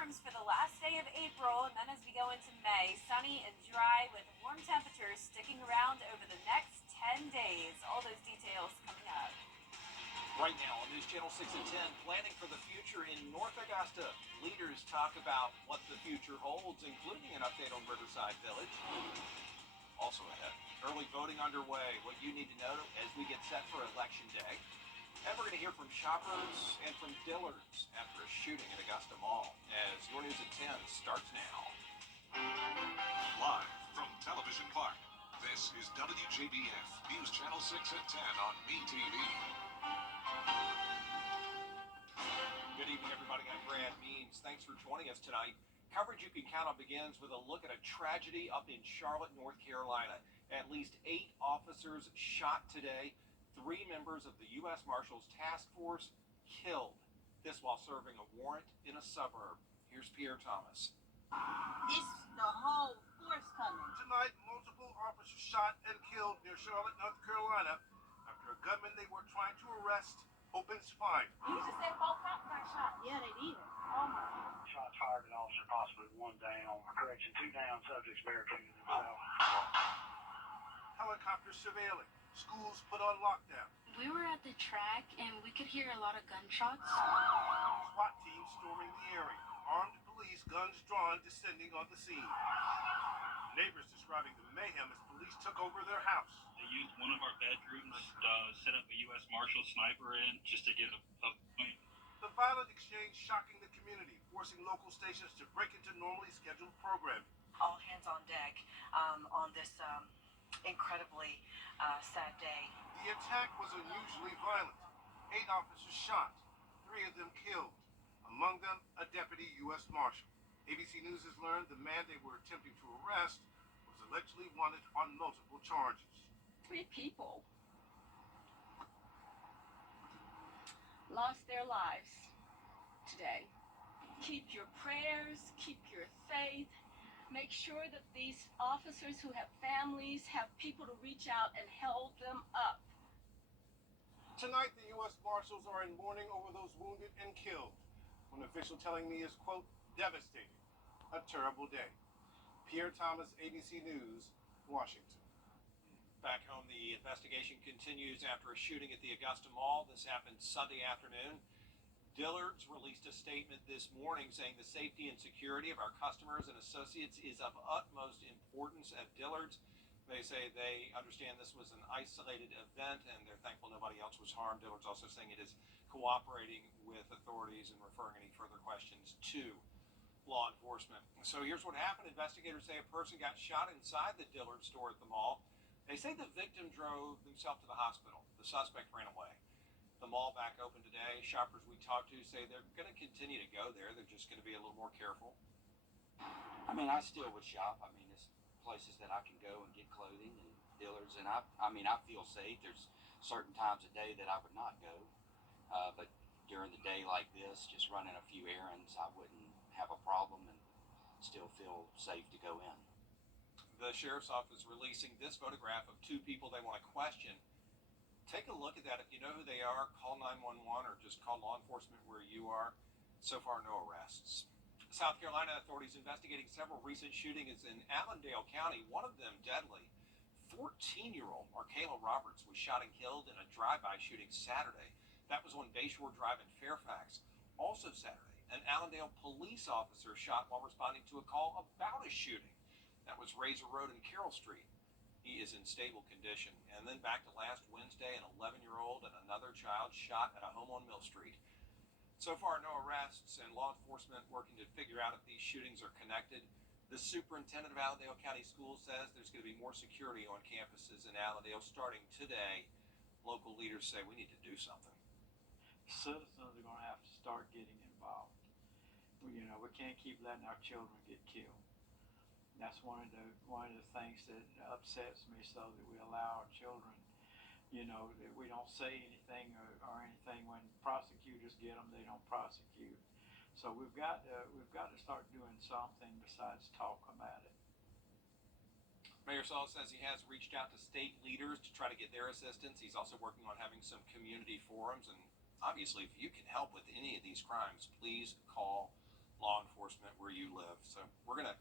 storms for the last day of April, and then as we go into May, sunny and dry with warm temperatures sticking around over the next 10 days. All those details coming up. Right now on News Channel 6 and 10, planning for the future in North Augusta. Leaders talk about what the future holds, including an update on Riverside Village. Also ahead, early voting underway, what you need to know as we get set for Election Day. And we're going to hear from shoppers and from Dillard's after a shooting at Augusta Mall as your News at 10 starts now. Live from Television Park, this is WJBF News Channel 6 at 10 on MeTV. Good evening, everybody. I'm Brad Means. Thanks for joining us tonight. Coverage you can count on begins with a look at a tragedy up in Charlotte, North Carolina. At least 8 officers shot today. 3 members of the U.S. Marshals Task Force killed. This while serving a warrant in a suburb. Here's Pierre Thomas. It's the whole force coming. Tonight, multiple officers shot and killed near Charlotte, North Carolina, after a gunman they were trying to arrest opens fire. You just said 4 cops got shot. Yeah, they did. Oh my God. Shots fired at officer, possibly 1 down. Correction, 2 down, subjects barricaded themselves. Helicopters surveilling. Schools put on lockdown. We were at the track and we could hear a lot of gunshots. SWAT teams storming the area. Armed police, guns drawn, descending on the scene. Neighbors describing the mayhem as police took over their house. They used one of our bedrooms, set up a U.S. Marshal sniper in just to get a point. The violent exchange shocking the community, forcing local stations to break into normally scheduled programming. All hands on deck on this incredibly sad day. The attack was unusually violent. 8 officers shot, 3 of them killed. Among them, a deputy U.S. Marshal. ABC News has learned the man they were attempting to arrest was allegedly wanted on multiple charges. 3 people lost their lives today. Keep your prayers, keep your faith. Make sure that these officers who have families have people to reach out and help them up. Tonight, the U.S. Marshals are in mourning over those wounded and killed. One official telling me is, quote, devastating. A terrible day. Pierre Thomas, ABC News, Washington. Back home, the investigation continues after a shooting at the Augusta Mall. This happened Sunday afternoon. Dillard's released a statement this morning saying the safety and security of our customers and associates is of utmost importance at Dillard's. They say they understand this was an isolated event and they're thankful nobody else was harmed. Dillard's also saying it is cooperating with authorities and referring any further questions to law enforcement. So here's what happened. Investigators say a person got shot inside the Dillard's store at the mall. They say the victim drove himself to the hospital. The suspect ran away. The mall back open today. Shoppers we talked to say they're going to continue to go there. They're just going to be a little more careful. I mean, I still would shop. I mean, it's places that I can go and get clothing and Dillard's, and I feel safe. There's certain times of day that I would not go, but during the day like this, just running a few errands, I wouldn't have a problem and still feel safe to go in. The sheriff's office releasing this photograph of 2 people they want to question. Take a look at that. If you know who they are, call 911 or just call law enforcement where you are. So far, no arrests. South Carolina authorities investigating several recent shootings in Allendale County, one of them deadly. 14-year-old Markayla Roberts was shot and killed in a drive-by shooting Saturday. That was on Bayshore Drive in Fairfax. Also Saturday, an Allendale police officer shot while responding to a call about a shooting. That was Razor Road and Carroll Street. He is in stable condition. And then back to last Wednesday, an 11-year-old and another child shot at a home on Mill Street. So far, no arrests, and law enforcement working to figure out if these shootings are connected. The superintendent of Allendale County Schools says there's going to be more security on campuses in Allendale starting today. Local leaders say we need to do something. Citizens are going to have to start getting involved. We can't keep letting our children get killed. That's one of the things that upsets me, so that we allow our children, that we don't say anything or anything. When prosecutors get them, they don't prosecute. So we've got to start doing something besides talk about it. Mayor Saul says he has reached out to state leaders to try to get their assistance. He's also working on having some community forums. And obviously, if you can help with any of these crimes, please call law enforcement where you live. So we're going to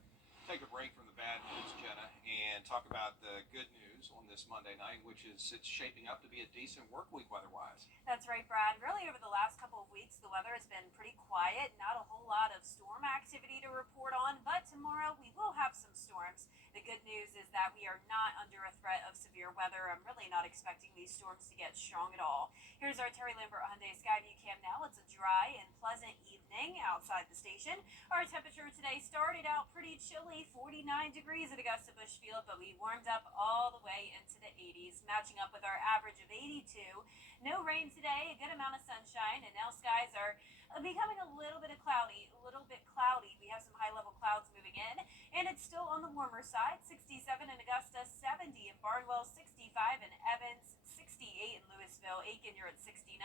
take a break from the bad news, Jenna, and talk about the good news on this Monday night, which is it's shaping up to be a decent work week weather-wise. That's right, Brad. Really, over the last couple of weeks, the weather has been pretty quiet. Not a whole lot of storm activity to report on, but tomorrow we will have some storms. The good news is that we are not under a threat of severe weather. I'm really not expecting these storms to get strong at all. Here's our Terry Lambert Hyundai Skyview cam now. It's a dry and pleasant evening outside the station. Our temperature today started out pretty chilly, 49 degrees at Augusta Bushfield, but we warmed up all the way into the 80s, matching up with our average of 82. No rain today, a good amount of sunshine, and now skies are becoming a little bit cloudy. We have some high-level clouds moving in, and it's still on the warmer side. 67 in Augusta, 70 in Barnwell, 65 in Evans, 68 in Louisville. Aiken, you're at 69,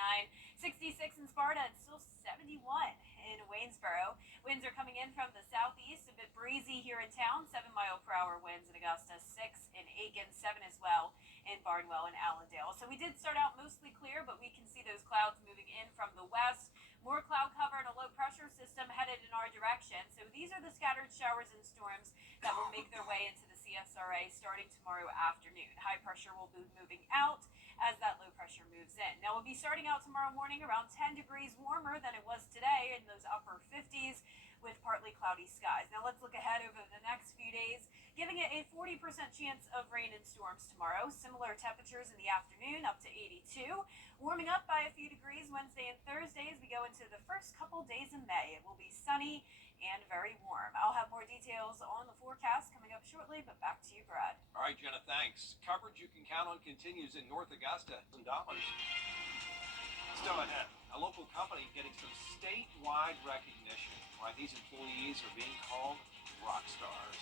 66 in Sparta, and still 71 in Waynesboro. Winds are coming in from the southeast, a bit breezy here in town. 7-mile-per-hour winds in Augusta, 6 in Aiken, 7 as well in Barnwell and Allendale. So we did start out mostly clear, but we can see those clouds moving in from the west. More cloud cover and a low pressure system headed in our direction. So these are the scattered showers and storms that will make their way into the CSRA starting tomorrow afternoon. High pressure will be moving out as that low pressure moves in. Now we'll be starting out tomorrow morning around 10 degrees warmer than it was today in those upper 50s with partly cloudy skies. Now let's look ahead over the next few days, giving it a 40% chance of rain and storms tomorrow. Similar temperatures in the afternoon, up to 82. Warming up by a few degrees Wednesday and Thursday as we go into the first couple days in May. It will be sunny and very warm. I'll have more details on the forecast coming up shortly, but back to you, Brad. All right, Jenna, thanks. Coverage you can count on continues in North Augusta. $1,000. Still ahead, a local company getting some statewide recognition. Why these employees are being called rock stars.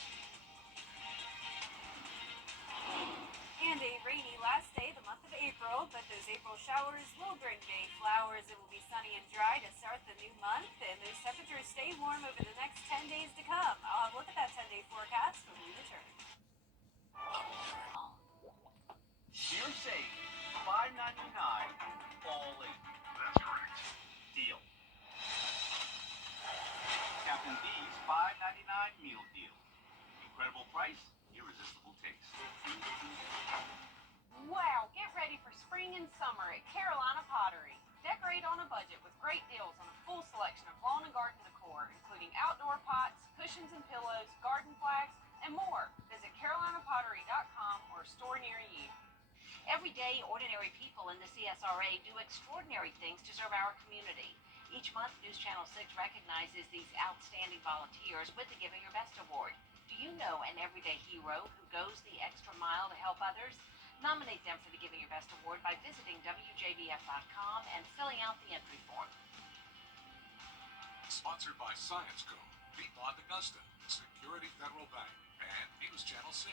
And a rainy last day, the month of April, but those April showers will bring May flowers. It will be sunny and dry to start the new month, and those temperatures stay warm over the next 10 days to come. I'll have a look at that 10-day forecast when we return. You're safe. $5.99 all in. That's correct. Deal. Captain D's $5.99 meal deal. Incredible price, irresistible taste. Wow, get ready for spring and summer at Carolina Pottery. Decorate on a budget with great deals on a full selection of lawn and garden decor, including outdoor pots, cushions and pillows, garden flags, and more. Visit carolinapottery.com or a store near you. Every day, ordinary people in the CSRA do extraordinary things to serve our community. Each month, News Channel 6 recognizes these outstanding volunteers with the Giving Your Best Award. Do you know an everyday hero who goes the extra mile to help others? Nominate them for the Giving Your Best Award by visiting WJBF.com and filling out the entry form. Sponsored by Science Co., Piedmont Augusta, Security Federal Bank, and News Channel 6.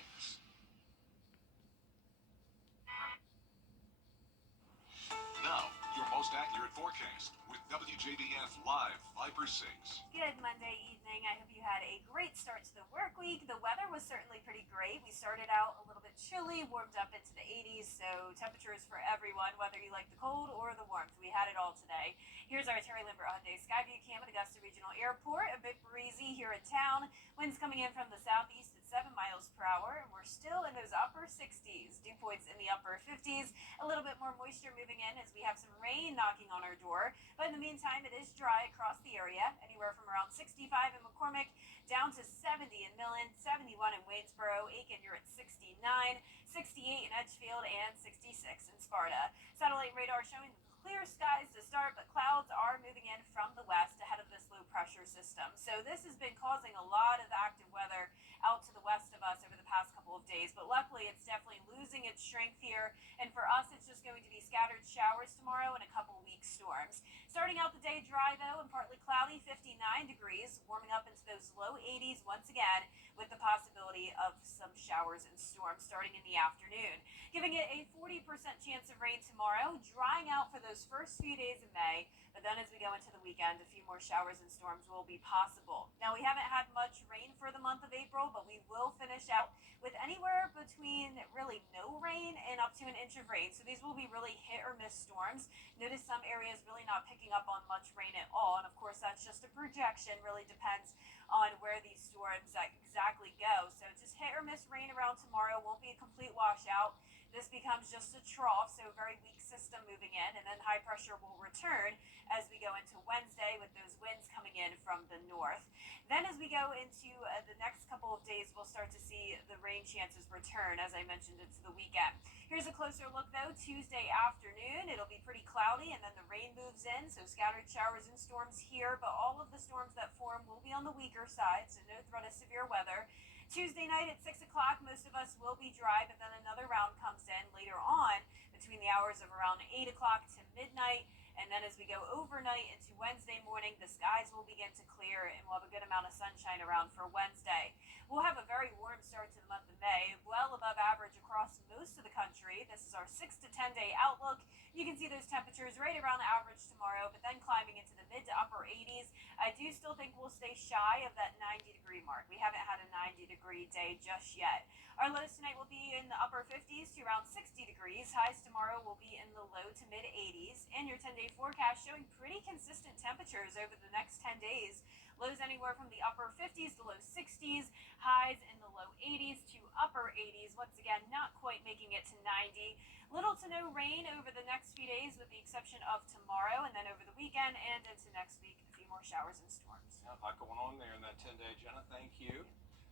Now, your most accurate forecast with WJBF Live Viper 6. Good Monday evening. I hope you had a great start to the work week. The weather was certainly pretty great. We started out a little bit chilly, warmed up into the 80s, so temperatures for everyone, whether you like the cold or the warmth. We had it all today. Here's our Terry Lambert Hyundai Skyview cam at Augusta Regional Airport. A bit breezy here in town. Winds coming in from the southeast at 7 miles per hour, and we're still in those upper 60s. Dew points in the upper 50s. A little bit more moisture moving in as we have some rain knocking on our door. But in the meantime, it is dry across the area, anywhere from around 65 in McCormick down to 70 in Millen, 71 in Waynesboro. Aiken, you're at 69, 68 in Edgefield, and 66 in Sparta. Satellite radar showing clear skies to start, but clouds are moving in from the west ahead of this low pressure system. So this has been causing a lot of active weather out to the west of us over the past couple of days, but luckily it's definitely losing its strength here, and for us it's just going to be scattered showers tomorrow and a couple weak storms. Starting out the day dry though and partly cloudy, 59 degrees, warming up into those low 80s once again with the possibility of some showers and storms starting in the afternoon, giving it a 40% chance of rain tomorrow, drying out for those first few days of May. But then as we go into the weekend, a few more showers and storms will be possible. Now, we haven't had much rain for the month of April, but we will finish out with anywhere between really no rain and up to an inch of rain. So these will be really hit or miss storms. Notice some areas really not picking up on much rain at all. And of course, that's just a projection, really depends on where these storms exactly go. So just hit or miss rain around tomorrow, won't be a complete washout. This becomes just a trough, so a very weak system moving in, and then high pressure will return as we go into Wednesday with those winds coming in from the north. Then as we go into the next couple of days, we'll start to see the rain chances return, as I mentioned, into the weekend. Here's a closer look, though. Tuesday afternoon, it'll be pretty cloudy, and then the rain moves in, so scattered showers and storms here, but all of the storms that form will be on the weaker side, so no threat of severe weather. Tuesday night at 6 o'clock, most of us will be dry, but then another round comes in later on between the hours of around 8 o'clock to midnight. And then as we go overnight into Wednesday morning, the skies will begin to clear and we'll have a good amount of sunshine around for Wednesday. We'll have a very warm start to the month of May, well above average across most of the country. This is our 6 to 10 day outlook. You can see those temperatures right around the average tomorrow, but then climbing into the mid to upper 80s. I do still think we'll stay shy of that 90-degree mark. We haven't had a 90-degree day just yet. Our lows tonight will be in the upper 50s to around 60 degrees. Highs tomorrow will be in the low to mid 80s. And your 10-day forecast showing pretty consistent temperatures over the next 10 days. Lows anywhere from the upper 50s to low 60s. Highs in the low 80s to upper 80s. Once again, not quite making it to 90. Little to no rain over the next few days with the exception of tomorrow, and then over the weekend and into next week, a few more showers and storms. Yeah, a lot going on there in that 10-day, Jenna. Thank you.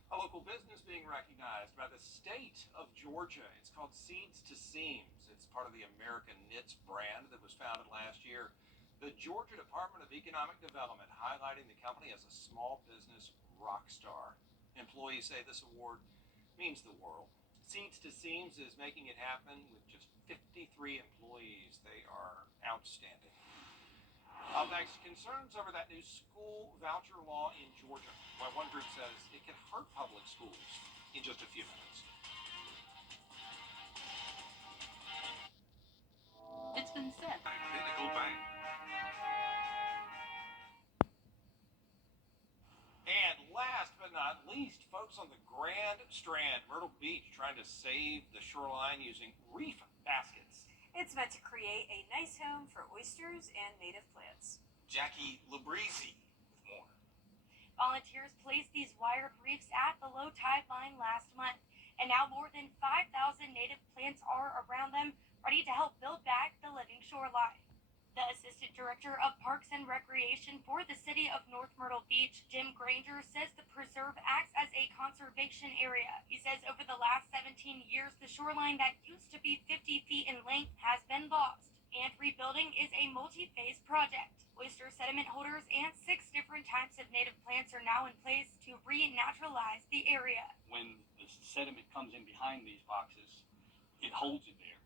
A local business being recognized by the state of Georgia. It's called Seeds to Seams. It's part of the American Knits brand that was founded last year. The Georgia Department of Economic Development highlighting the company as a small business rock star. Employees say this award means the world. Seeds to Seams is making it happen with just 53 employees. They are outstanding. Up next, concerns over that new school voucher law in Georgia. Why one group says it can hurt public schools in just a few minutes. It's been said. Pinnacle Bank. And last but not least, folks on the Grand Strand, Myrtle Beach, trying to save the shoreline using reef baskets. It's meant to create a nice home for oysters and native plants. Jackie Labreezy with more. Volunteers placed these wired reefs at the low tide line last month, and now more than 5,000 native plants are around them, ready to help build back the living shoreline. The Assistant Director of Parks and Recreation for the City of North Myrtle Beach, Jim Granger, says the preserve acts as a conservation area. He says over the last 17 years, the shoreline that used to be 50 feet in length has been lost, and rebuilding is a multi-phase project. Oyster sediment holders and 6 different types of native plants are now in place to re-naturalize the area. When the sediment comes in behind these boxes, it holds it there.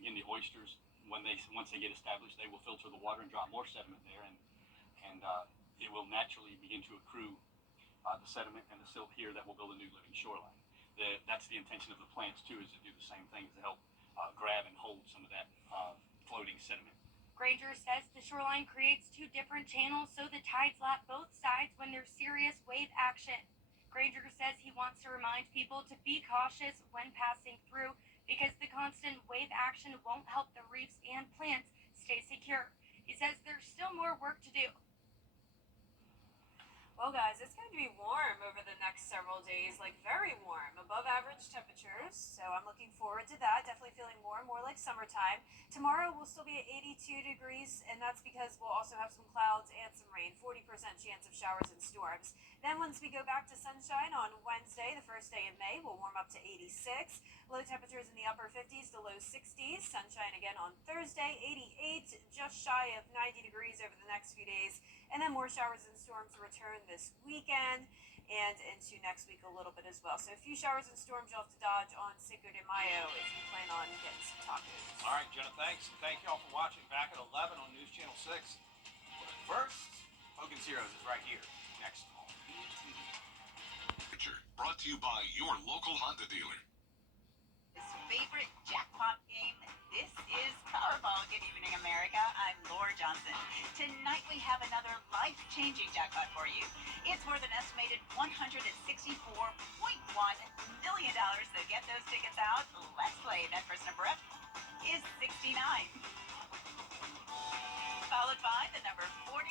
Again, the oysters, once they get established, they will filter the water and drop more sediment there, and it will naturally begin to accrue the sediment and the silt here that will build a new living shoreline. That's the intention of the plants too, is to do the same thing, to help grab and hold some of that floating sediment. Granger says the shoreline creates 2 different channels so the tides lap both sides when there's serious wave action. Granger says he wants to remind people to be cautious when passing through because the constant wave action won't help the reefs and plants stay secure. He says there's still more work to do. Well, guys, it's going to be warm over the next several days, like very warm, above average temperatures. So I'm looking forward to that. Definitely feeling more and more like summertime. Tomorrow we'll still be at 82 degrees, and that's because we'll also have some clouds and some rain, 40% chance of showers and storms. Then once we go back to sunshine on Wednesday, the first day of May, we'll warm up to 86. Low temperatures in the upper 50s to low 60s. Sunshine again on Thursday, 88, just shy of 90 degrees over the next few days. And then more showers and storms return this weekend and into next week a little bit as well. So a few showers and storms you'll have to dodge on Cinco de Mayo if you plan on getting some tacos. All right, Jenna, thanks. Thank you all for watching. Back at 11 on News Channel 6. But first, Hogan's Heroes is right here, next on BTV. Brought to you by your local Honda dealer. His favorite jackpot game. This is Powerball. Good evening, America. I'm Laura Johnson. Tonight we have another life-changing jackpot for you. It's worth an estimated $164.1 million. So get those tickets out. Let's play. That first number up is 69. Followed by the number 47.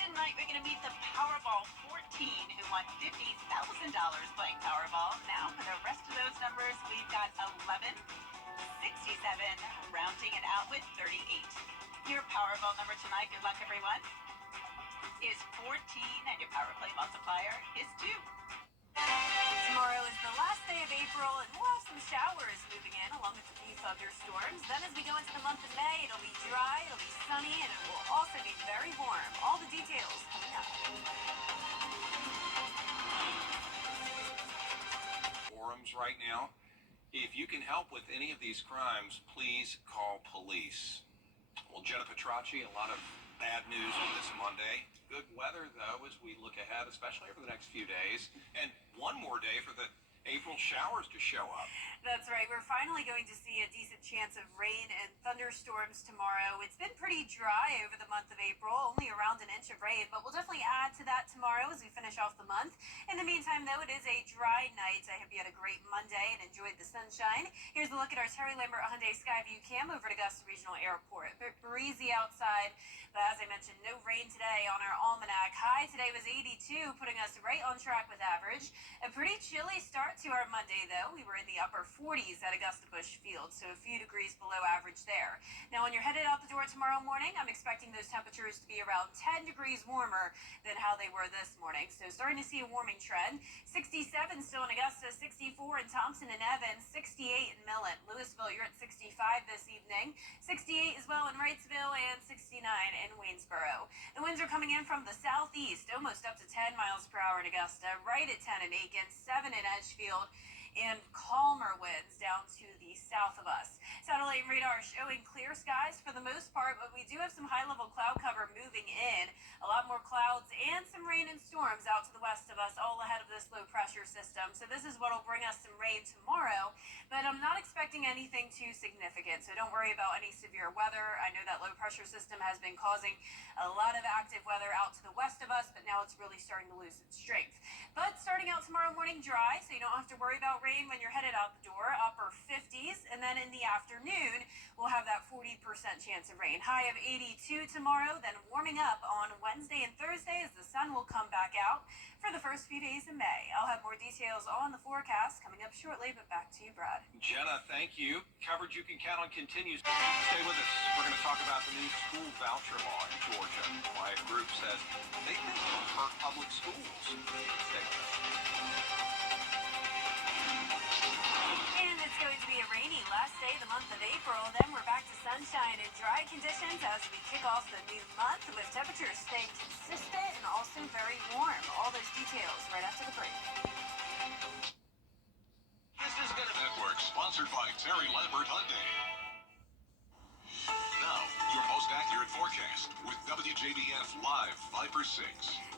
Tonight we're going to meet the Powerball 14, who won $50,000 playing Powerball. Now for the rest of those numbers, we've got 11, 67, rounding it out with 38. Your Powerball number tonight, good luck everyone, is 14, and your Power Play multiplier is 2. Tomorrow is the last day of April, and we'll have some showers moving in along with a few thunderstorms. Then as we go into the month of May, it'll be dry, it'll be sunny, and it will also be very warm. All the details coming up. Forums right now. If you can help with any of these crimes, please call police. Well, Jenna Petracci, a lot of bad news on this Monday. Good weather, though, as we look ahead, especially over the next few days. And one more day for the April showers to show up. That's right. We're finally going to see a decent chance of rain and thunderstorms tomorrow. It's been pretty dry over the month of April, only around an inch of rain, but we'll definitely add to that tomorrow as we finish off the month. In the meantime, though, it is a dry night. I hope you had a great Monday and enjoyed the sunshine. Here's a look at our Terry Lambert Hyundai Skyview Cam over at Augusta Regional Airport. A bit breezy outside, but as I mentioned, no rain today on our almanac. High today was 82, putting us right on track with average. A pretty chilly start to our Monday, though. We were in the upper 40s at Augusta Busch Field, so a few degrees below average there. Now, when you're headed out the door tomorrow morning, I'm expecting those temperatures to be around 10 degrees warmer than how they were this morning. So starting to see a warming trend. 67 still in Augusta, 64 in Thompson and Evans, 68 in Millen. Louisville, you're at 65 this evening. 68 as well in Wrightsville, and 69 in Waynesboro. The winds are coming in from the southeast, almost up to 10 miles per hour in Augusta, right at 10 in Aiken, 7 in Edgefield, and calmer winds down to the south of us. Satellite radar showing clear skies for the most part, but we do have some high-level cloud cover moving in. A lot more clouds and some rain and storms out to the west of us, all ahead of this low-pressure system. So this is what will bring us some rain tomorrow, but I'm not expecting anything too significant, so don't worry about any severe weather. I know that low-pressure system has been causing a lot of active weather out to the west of us, but now it's really starting to lose its strength. But starting out tomorrow morning dry, so you don't have to worry about rain when you're headed out the door, upper 50s, and then in the afternoon, we'll have that 40% chance of rain. High of 82 tomorrow, then warming up on Wednesday and Thursday as the sun will come back out for the first few days in May. I'll have more details on the forecast coming up shortly, but back to you, Brad. Jenna, thank you. Coverage you can count on continues. Stay with us. We're going to talk about the new school voucher law in Georgia. Why a group says they think it'll hurt public schools. Stay with us. And it's going to be a rainy last day of the month of April. Then we're back to sunshine and dry conditions as we kick off the new month with temperatures staying consistent and also very warm. All those details right after the break. This is going to Network, sponsored by Terry Lambert Hyundai. Now, your most accurate forecast with WJBF Live 5 for 6.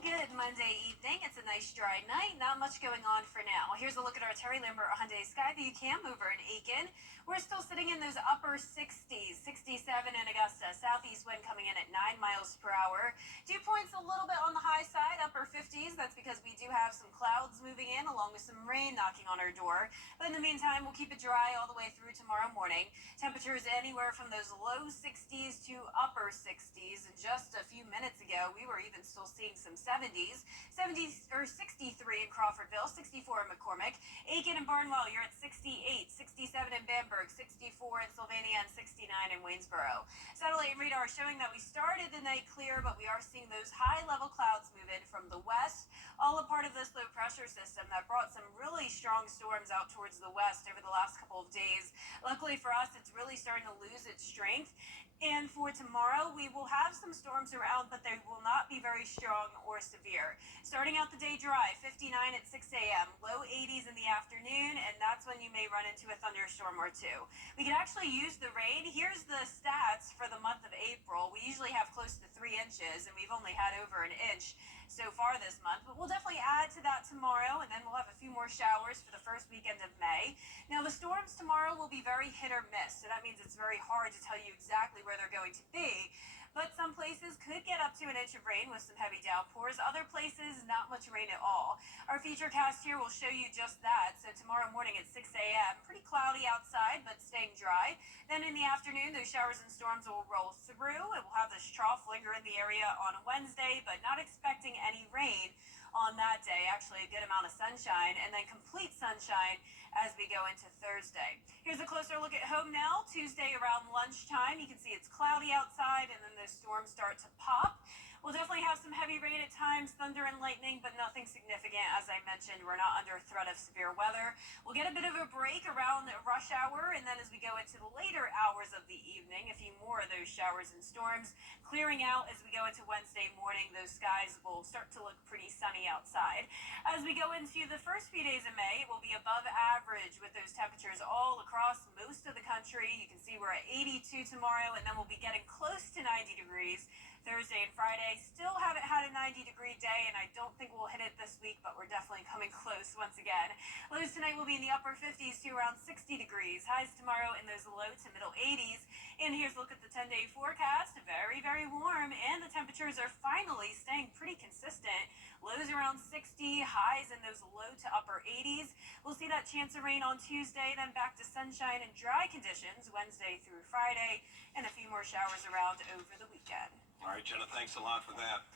Good Monday evening. It's a nice dry night. Not much going on for now. Here's a look at our Terry Lambert Hyundai Skyview Cam over in Aiken. We're still sitting in those upper 60s, 67 in Augusta. Southeast wind coming in at 9 miles per hour. Dew points a little bit on the high side, upper 50s. That's because we do have some clouds moving in along with some rain knocking on our door. But in the meantime, we'll keep it dry all the way through tomorrow morning. Temperatures anywhere from those low 60s to upper 60s. And just a few minutes ago, we were even still seeing some 70s. 63 in Crawfordville, 64 in McCormick. Aiken and Barnwell, you're at 68, 67 in Bamberg, 64 in Sylvania, and 69 in Waynesboro. Satellite radar showing that we started the night clear, but we are seeing those high-level clouds move in from the west, all a part of this low-pressure system that brought some really strong storms out towards the west over the last couple of days. Luckily for us, it's really starting to lose its strength. And for tomorrow, we will have some storms around, but they will not be very strong or severe. Starting out the day dry, 59 at 6 a.m., low 80s in the afternoon, and that's when you may run into a thunderstorm or two. We can actually use the rain. Here's the stats for the month of April. We usually have close to 3 inches, and we've only had over an inch so far this month, but we'll definitely add to that tomorrow, and then we'll have a few more showers for the first weekend of May. Now, the storms tomorrow will be very hit or miss, so that means it's very hard to tell you exactly where they're going to be. But some places could get up to an inch of rain with some heavy downpours. Other places, not much rain at all. Our featurecast here will show you just that. So tomorrow morning at 6 a.m., pretty cloudy outside, but staying dry. Then in the afternoon, those showers and storms will roll through. It will have this trough linger in the area on Wednesday, but not expecting any rain on that day. Actually, a good amount of sunshine, and then complete sunshine as we go into Thursday. Here's a closer look at home now. Tuesday around lunchtime, you can see it's cloudy outside, and then those storms start to pop. We'll definitely have some heavy rain at times, thunder and lightning, but nothing significant. As I mentioned, we're not under threat of severe weather. We'll get a bit of a break around rush hour, and then as we go into the later hours of the evening, a few more of those showers and storms clearing out as we go into Wednesday morning. Those skies will start to look pretty sunny outside. As we go into the first few days of May, it will be above average with those temperatures all across most of the country. You can see we're at 82 tomorrow, and then we'll be getting close to 90 degrees Thursday and Friday. Still haven't had a 90-degree day, and I don't think we'll hit it this week, but we're definitely coming close once again. Lows tonight will be in the upper 50s to around 60 degrees. Highs tomorrow in those low to middle 80s. And here's a look at the 10-day forecast. Very, very warm, and the temperatures are finally staying pretty consistent. Lows around 60, highs in those low to upper 80s. We'll see that chance of rain on Tuesday, then back to sunshine and dry conditions Wednesday through Friday, and a few more showers around over the weekend. All right, Jenna, thanks a lot for that.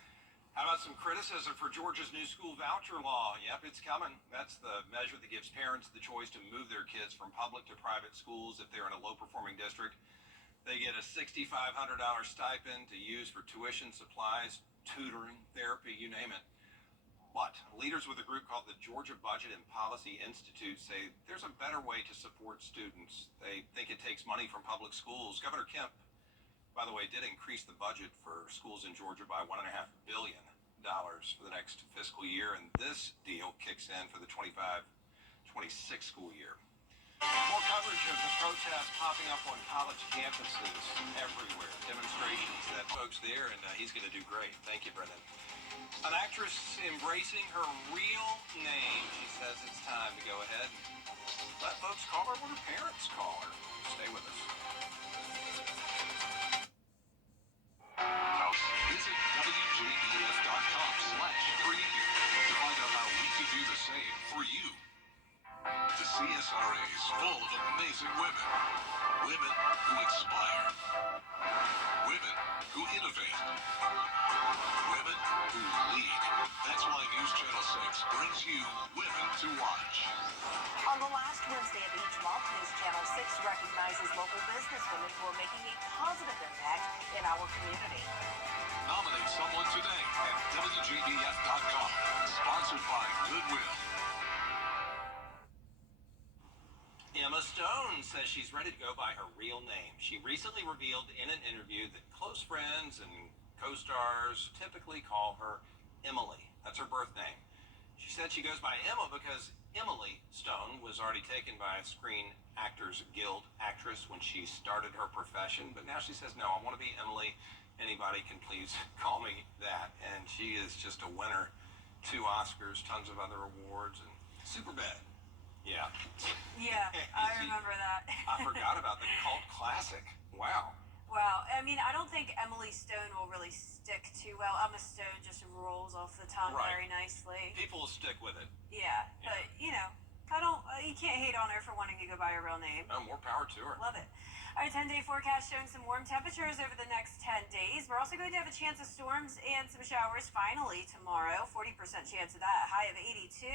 How about some criticism for Georgia's new school voucher law? Yep, it's coming. That's the measure that gives parents the choice to move their kids from public to private schools if they're in a low-performing district. They get a $6,500 stipend to use for tuition, supplies, tutoring, therapy, you name it. But leaders with a group called the Georgia Budget and Policy Institute say there's a better way to support students. They think it takes money from public schools. Governor Kemp, by the way, did increase the budget for schools in Georgia by $1.5 billion for the next fiscal year, and this deal kicks in for the 25-26 school year. More coverage of the protests popping up on college campuses everywhere. Demonstrations, that folks there, and he's going to do great. Thank you, Brendan. An actress embracing her real name. She says it's time to go ahead and let folks call her what her parents call her. Stay with us. Visit WJBF.com/preview to find out how we can do the same for you. The CSRA is full of amazing women. Women who inspire. Women who innovate. Women who lead. That's why News Channel 6 brings you Women to Watch. On the last Wednesday of each month, News Channel 6 recognizes local businesswomen who are making a positive impact in our community. Nominate someone today at WJBF.com. Sponsored by Goodwill. Emma Stone says she's ready to go by her real name. She recently revealed in an interview that close friends and co-stars typically call her Emily. That's her birth name. She said she goes by Emma because Emily Stone was already taken by a Screen Actors Guild actress when she started her profession, but now she says, no, I want to be Emily. Anybody can please call me that. And she is just a winner. 2 Oscars, tons of other awards, and Superbad. Yeah. Yeah, I remember that. I forgot about the cult classic. Wow. Wow. I mean, I don't think Emily Stone will really stick too well. Emma Stone just rolls off the tongue very nicely. People will stick with it. Yeah, but, you know, you can't hate on her for wanting to go by her real name. Oh, more power to her. Love it. Our 10-day forecast showing some warm temperatures over the next 10 days. We're also going to have a chance of storms and some showers finally tomorrow. 40% chance of that. High of 82.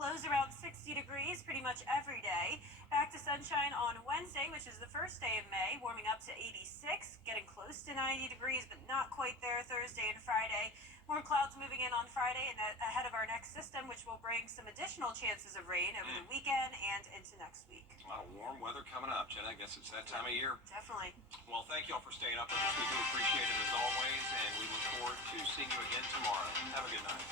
Lows around 60 degrees pretty much every day. Back to sunshine on Wednesday, which is the first day of May, warming up to 86. Getting close to 90 degrees, but not quite there Thursday and Friday. More clouds moving in on Friday and ahead of our next system, which will bring some additional chances of rain over the weekend and into next week. A lot of warm weather coming up, Jen. I guess it's that time of year. Definitely. Well, thank you all for staying up with us. We do appreciate it as always, and we look forward to seeing you again tomorrow. Have a good night.